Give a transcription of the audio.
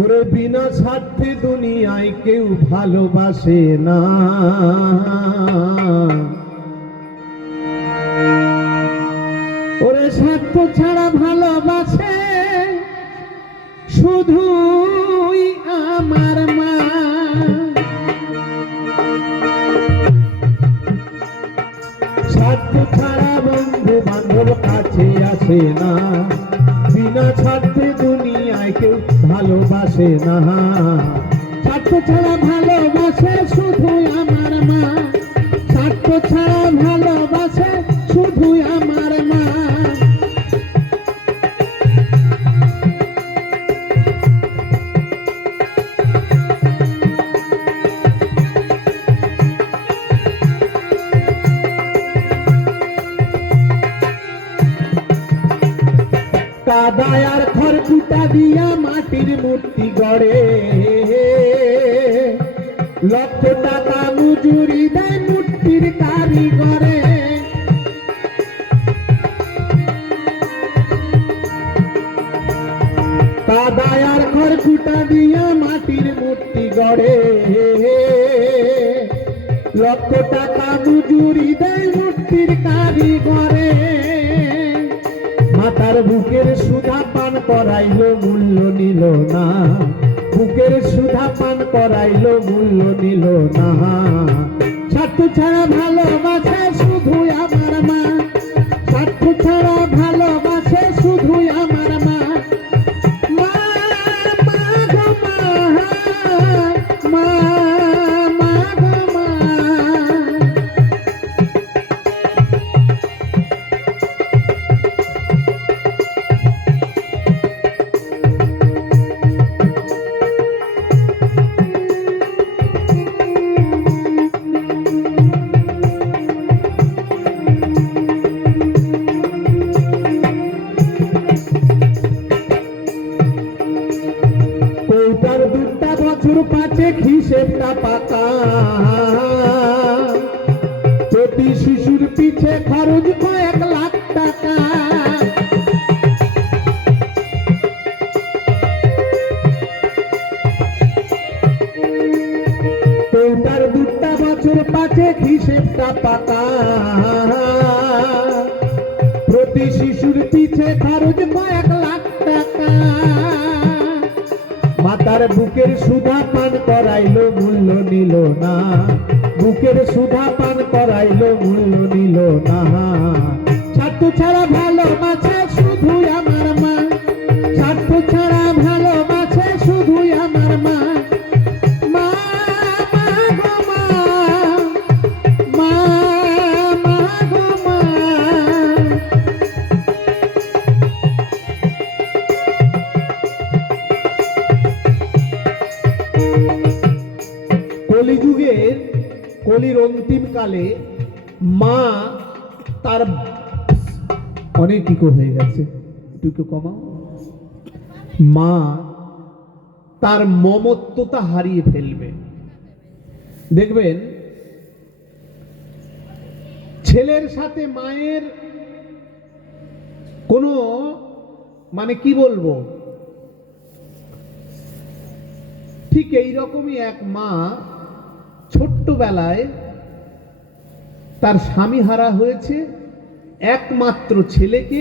ওরে বিনা স্বার্থে দুনিয়ায় কেউ ভালোবাসে না। ওরে স্বার্থ ছাড়া ভালোবাসে শুধুই আমার মা। স্বার্থ ছাড়া বন্ধু বান্ধব কাছে আসে না। বিনা স্বার্থে দুনিয়ায় কেউ ভালোবাসে না। স্বার্থ ছাড়া ভালোবাসে শুধুই আমার মা। স্বার্থ ছাড়া ভালোবাসে শুধুই আমার মা। কাদায় আর খড়কুটা দিয়া মাটির মূর্তি গড়ে, লক্ষ টাকা মজুরি দেয় মূর্তির কারিগরে। কাদায় আর খড়কুটা দিয়া মাটির মূর্তি গড়ে, লক্ষ টাকা মজুরি দেয় মূর্তির কারিগরে। মাতার বুকের সুধা পান করাইলো মূল্য নিল না। বুকের সুধা পান করাইলো মূল্য নিল না। স্বার্থ ছাড়া ভালোবাসে শুধুই আমার মা। স্বার্থ ছাড়া ভালোবাসে শুধুই আমার মা। মা মা গো মা, মা মা গো মা। কৌটার দুটা বছর পাঁচে হিসেবটা পাকা। প্রতি শিশুর পিছে খরচ কয়েক লাখ টাকা। কৌটার দুটা বছর পাঁচে হিসেবটা পাকা। প্রতি শিশুর পিছে খরচ কয়েক লাখ টাকা। মাতার বুকের সুধা পান করাইলো মূল্য নিল না। বুকের সুধা পান করাইলো মূল্য নিল না। স্বার্থ ছাড়া ভালোবাসে শুধুই আমার মা। স্বার্থ ছাড়া ভালোবাসে শুধুই আমার মা। মা মা গো মা, মা মা গো মা। কলিযুগের কলির অন্তিম কালে মা তার অনেক ইকো হয়ে গেছে, একটু কমাও। মা তার মমত্বতা হারিয়ে ফেলবে। দেখবেন ছেলের সাথে মায়ের কোনো মানে কি বলবো, ঠিক এইরকমই এক মা ছোট্টবেলায় তার স্বামী হারা হয়েছে, একমাত্র ছেলেকে